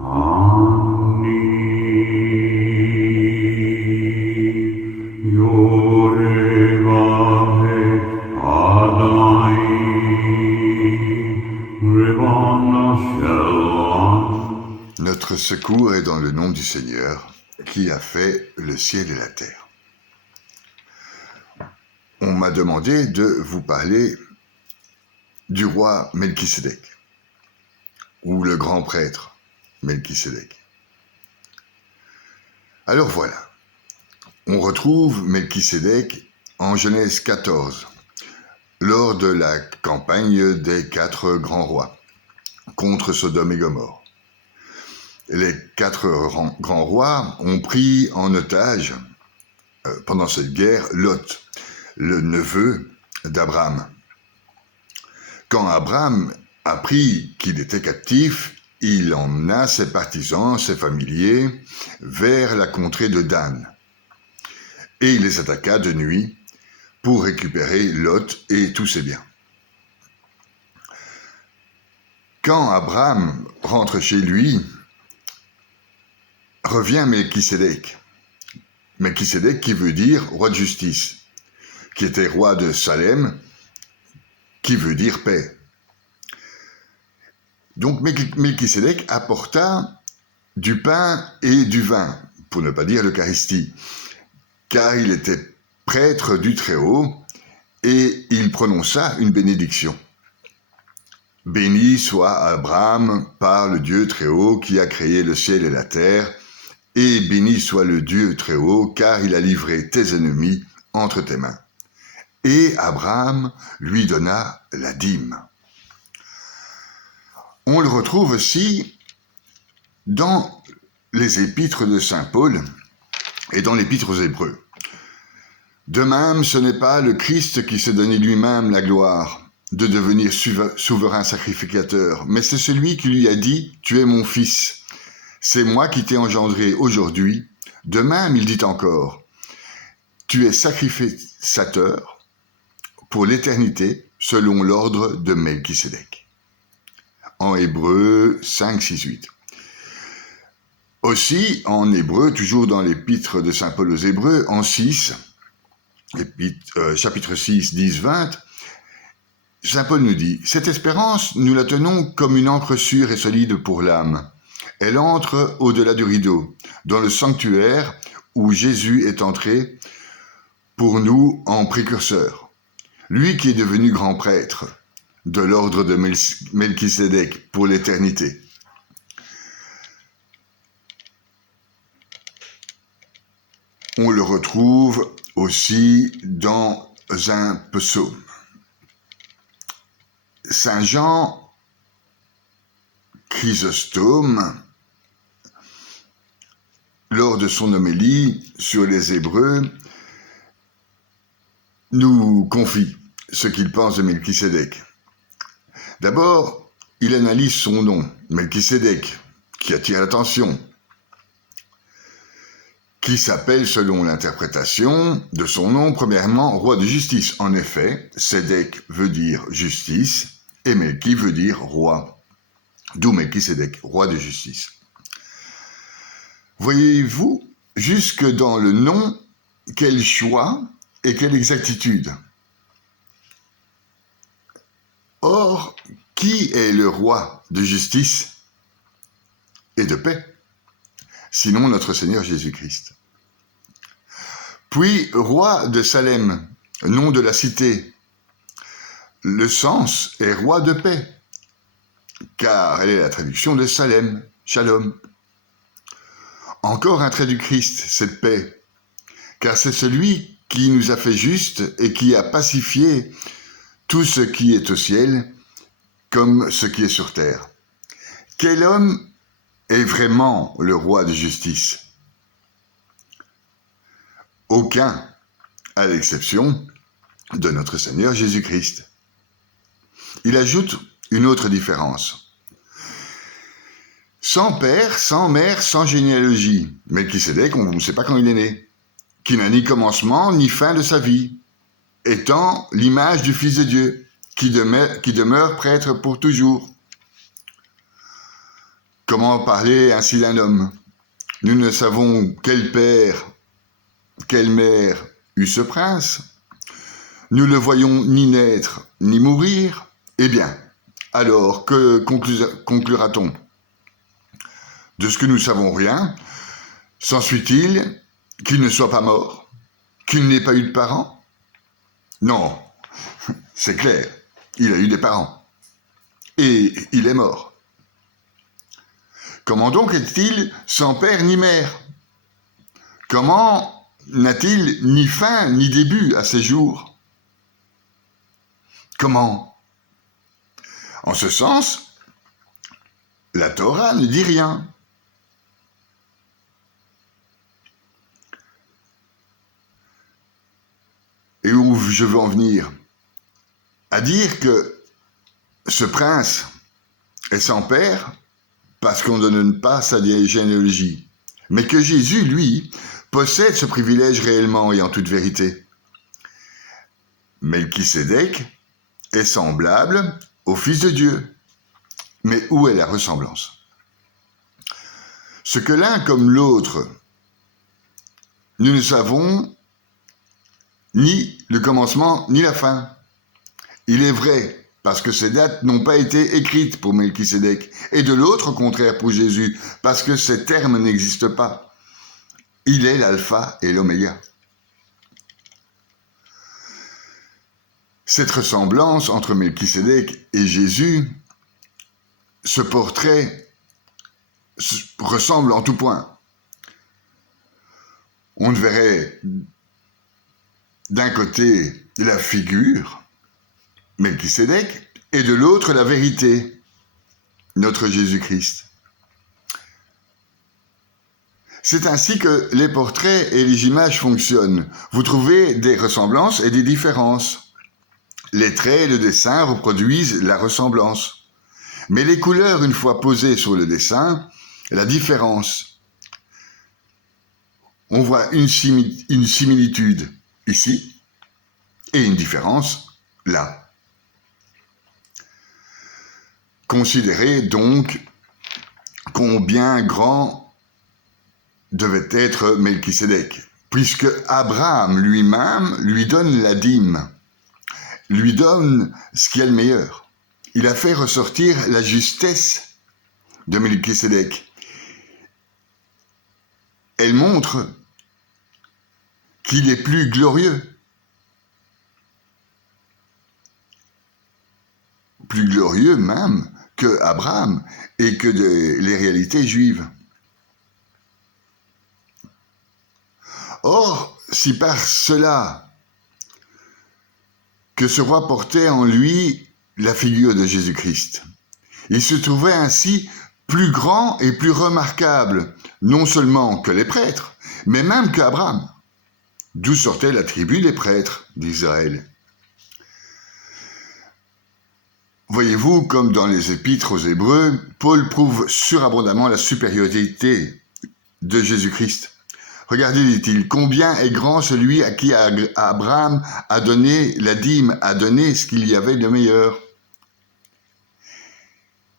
Anni Yorevate Adai Revana Shalom. Notre secours est dans le nom du Seigneur, qui a fait le ciel et la terre. On m'a demandé de vous parler du roi Melchisédek, ou le grand prêtre Melchisédek. Alors voilà, on retrouve Melchisédek en Genèse 14, lors de la campagne des 4 grands rois contre Sodome et Gomorrhe. Les 4 grands rois ont pris en otage, pendant cette guerre, Lot, le neveu d'Abraham. Quand Abraham apprit qu'il était captif, il emmena ses partisans, ses familiers, vers la contrée de Dan. Et il les attaqua de nuit pour récupérer Lot et tous ses biens. Quand Abraham rentre chez lui, revient Melchisédek. Melchisédek qui veut dire roi de justice, qui était roi de Salem, qui veut dire paix. Donc Melchisédek apporta du pain et du vin, pour ne pas dire l'Eucharistie, car il était prêtre du Très-Haut et il prononça une bénédiction. Béni soit Abraham par le Dieu Très-Haut qui a créé le ciel et la terre, et béni soit le Dieu Très-Haut car il a livré tes ennemis entre tes mains. Et Abraham lui donna la dîme. On le retrouve aussi dans les épîtres de saint Paul et dans l'épître aux Hébreux. De même, ce n'est pas le Christ qui s'est donné lui-même la gloire de devenir souverain sacrificateur, mais c'est celui qui lui a dit « Tu es mon fils, c'est moi qui t'ai engendré aujourd'hui ». De même, il dit encore « Tu es sacrificateur pour l'éternité selon l'ordre de Melchisédek ». En Hébreux 5, 6, 8. Aussi, en Hébreu, toujours dans l'épître de saint Paul aux Hébreux, en 6, chapitre 6, 10, 20, saint Paul nous dit « Cette espérance, nous la tenons comme une ancre sûre et solide pour l'âme. Elle entre au-delà du rideau, dans le sanctuaire où Jésus est entré pour nous en précurseur. Lui qui est devenu grand prêtre de l'ordre de Melchisédek pour l'éternité. » On le retrouve aussi dans un psaume. Saint Jean Chrysostome, lors de son homélie sur les Hébreux, nous confie ce qu'il pense de Melchisédek. D'abord, il analyse son nom, Melchisédek, qui attire l'attention, qui s'appelle, selon l'interprétation de son nom, premièrement, roi de justice. En effet, Sédek veut dire justice, et Melchi veut dire roi. D'où Melchisédek, roi de justice. Voyez-vous, jusque dans le nom, quel choix et quelle exactitude. Or, qui est le roi de justice et de paix, sinon notre Seigneur Jésus-Christ? Puis, roi de Salem, nom de la cité. Le sens est roi de paix, car elle est la traduction de Salem, Shalom. Encore un trait du Christ, cette paix, car c'est celui qui nous a fait juste et qui a pacifié tout ce qui est au ciel comme ce qui est sur terre. Quel homme est vraiment le roi de justice? Aucun, à l'exception de notre Seigneur Jésus-Christ. Il ajoute une autre différence. Sans père, sans mère, sans généalogie. Melchisédek, on ne sait pas quand il est né, qui n'a ni commencement ni fin de sa vie, étant l'image du Fils de Dieu, qui demeure prêtre pour toujours. Comment parler ainsi d'un homme? Nous ne savons quel père, quelle mère eut ce prince. Nous le voyons ni naître, ni mourir. Eh bien, alors, que conclura-t-on? De ce que nous savons rien, s'ensuit-il qu'il ne soit pas mort? Qu'il n'ait pas eu de parents? Non, c'est clair, il a eu des parents. Et il est mort. Comment donc est-il sans père ni mère? Comment n'a-t-il ni fin ni début à ses jours? Comment? En ce sens, la Torah ne dit rien. Et où je veux en venir? À dire que ce prince est sans père parce qu'on ne donne pas sa généalogie, mais que Jésus, lui, possède ce privilège réellement et en toute vérité. Melchisédek est semblable au Fils de Dieu. Mais où est la ressemblance? Ce que l'un comme l'autre, nous ne savons ni le commencement ni la fin. Il est vrai, parce que ces dates n'ont pas été écrites pour Melchisédek, et de l'autre, au contraire, pour Jésus, parce que ces termes n'existent pas. Il est l'alpha et l'oméga. Cette ressemblance entre Melchisédek et Jésus, ce portrait ressemble en tout point. On verrait d'un côté la figure, Melchisédek, et de l'autre la vérité, notre Jésus-Christ. C'est ainsi que les portraits et les images fonctionnent. Vous trouvez des ressemblances et des différences. Les traits et le dessin reproduisent la ressemblance. Mais les couleurs, une fois posées sur le dessin, la différence. On voit une similitude ici et une différence là. Considérez donc combien grand devait être Melchisédek, puisque Abraham lui-même lui donne la dîme, lui donne ce qui est le meilleur. Il a fait ressortir la justesse de Melchisédek. Elle montre qu'il est plus glorieux même que Abraham et que les réalités juives. Or, si par cela que ce roi portait en lui la figure de Jésus-Christ, il se trouvait ainsi plus grand et plus remarquable, non seulement que les prêtres, mais même qu'Abraham, d'où sortait la tribu des prêtres d'Israël. Voyez-vous, comme dans les épîtres aux Hébreux, Paul prouve surabondamment la supériorité de Jésus-Christ. Regardez, dit-il, combien est grand celui à qui Abraham a donné la dîme, a donné ce qu'il y avait de meilleur.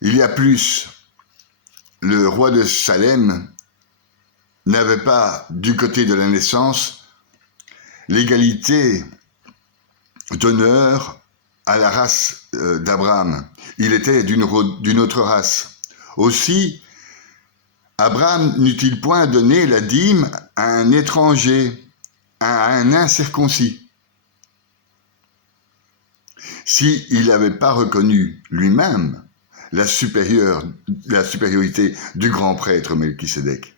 Il y a plus, le roi de Salem n'avait pas, du côté de la naissance, l'égalité d'honneur à la race d'Abraham. Il était d'une autre race. Aussi, Abraham n'eut-il point donné la dîme à un étranger, à un incirconcis, s'il n'avait pas reconnu lui-même la supériorité du grand prêtre Melchisédek.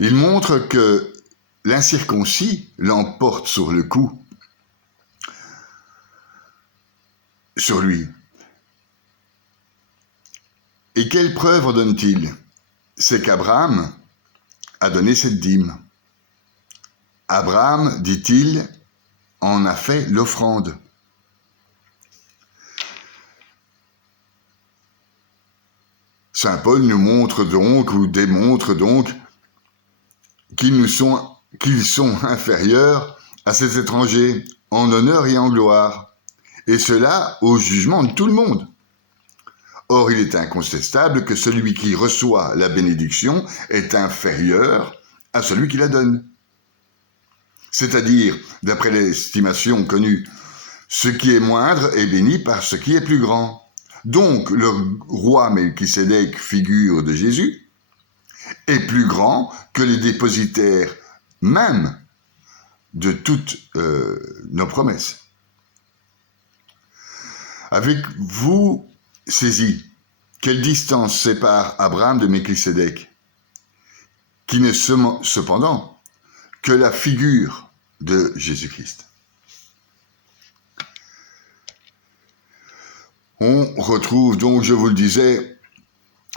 Il montre que l'incirconcis l'emporte sur le coup, sur lui. Et quelle preuve en donne-t-il? C'est qu'Abraham a donné cette dîme. Abraham, dit-il, en a fait l'offrande. Saint Paul nous montre donc, ou démontre donc, qu'ils sont inférieurs à ces étrangers, en honneur et en gloire, et cela au jugement de tout le monde. Or, il est incontestable que celui qui reçoit la bénédiction est inférieur à celui qui la donne. C'est-à-dire, d'après l'estimation connue, ce qui est moindre est béni par ce qui est plus grand. Donc, le roi Melchisédek, figure de Jésus, est plus grand que les dépositaires même de toutes nos promesses. Avez-vous saisi quelle distance sépare Abraham de Melchisédek, qui n'est cependant que la figure de Jésus-Christ? On retrouve donc, je vous le disais,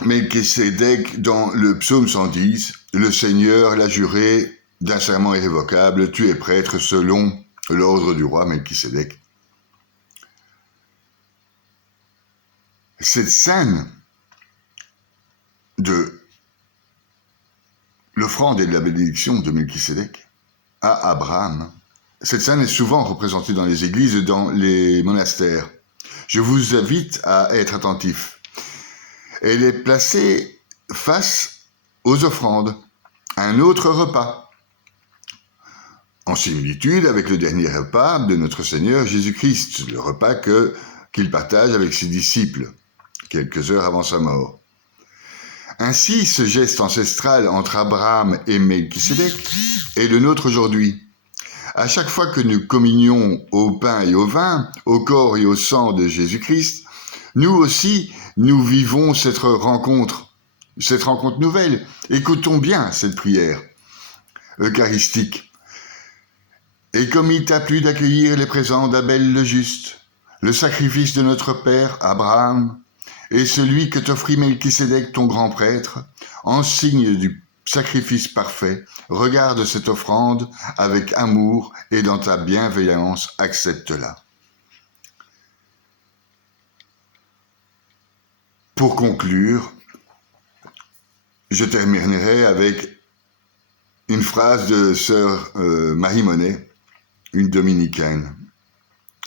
Melchisédek dans le psaume 110, « Le Seigneur l'a juré d'un serment irrévocable, tu es prêtre selon l'ordre du roi Melchisédek. » Cette scène de l'offrande et de la bénédiction de Melchisédek à Abraham, cette scène est souvent représentée dans les églises et dans les monastères. Je vous invite à être attentif. Elle est placée face aux offrandes, un autre repas, en similitude avec le dernier repas de notre Seigneur Jésus-Christ, le repas qu'il partage avec ses disciples, quelques heures avant sa mort. Ainsi, ce geste ancestral entre Abraham et Melchisédek est le nôtre aujourd'hui. À chaque fois que nous communions au pain et au vin, au corps et au sang de Jésus-Christ, nous aussi, nous vivons cette rencontre nouvelle. Écoutons bien cette prière eucharistique. Et comme il t'a plu d'accueillir les présents d'Abel le juste, le sacrifice de notre père Abraham, et celui que t'offrit Melchisédek ton grand prêtre, en signe du sacrifice parfait, regarde cette offrande avec amour et dans ta bienveillance, accepte-la. Pour conclure, je terminerai avec une phrase de sœur Marie Monet, une dominicaine.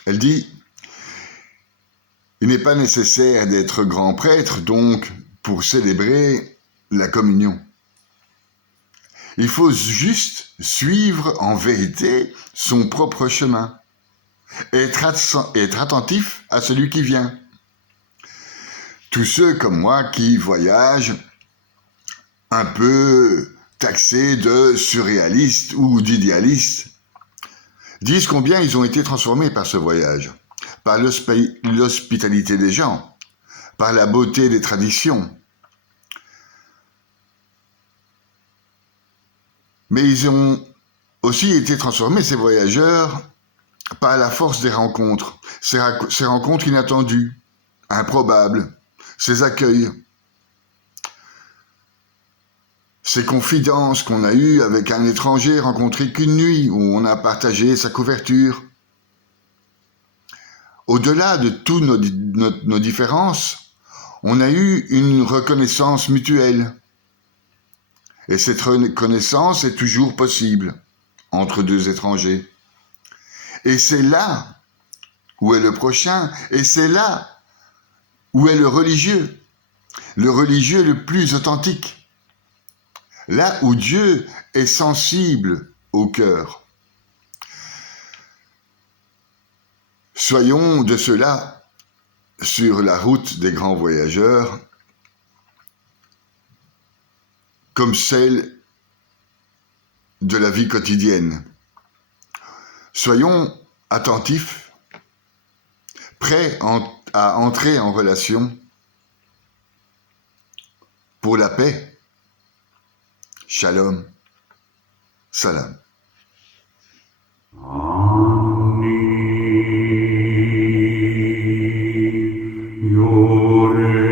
Elle dit: « Il n'est pas nécessaire d'être grand prêtre, donc, pour célébrer la communion. Il faut juste suivre en vérité son propre chemin, être attentif à celui qui vient. Tous ceux comme moi qui voyagent un peu taxés de surréalistes ou d'idéalistes disent combien ils ont été transformés par ce voyage, par l'hospitalité des gens, par la beauté des traditions. Mais ils ont aussi été transformés, ces voyageurs, par la force des rencontres, ces rencontres inattendues, improbables, ces accueils, ces confidences qu'on a eues avec un étranger rencontré qu'une nuit, où on a partagé sa couverture. Au-delà de toutes nos différences, on a eu une reconnaissance mutuelle. Et cette reconnaissance est toujours possible entre deux étrangers. Et c'est là où est le prochain, et c'est là où est le religieux le plus authentique, là où Dieu est sensible au cœur. Soyons de cela sur la route des grands voyageurs, comme celle de la vie quotidienne. Soyons attentifs, prêts à entrer en relation pour la paix. Shalom, salam. Yoreva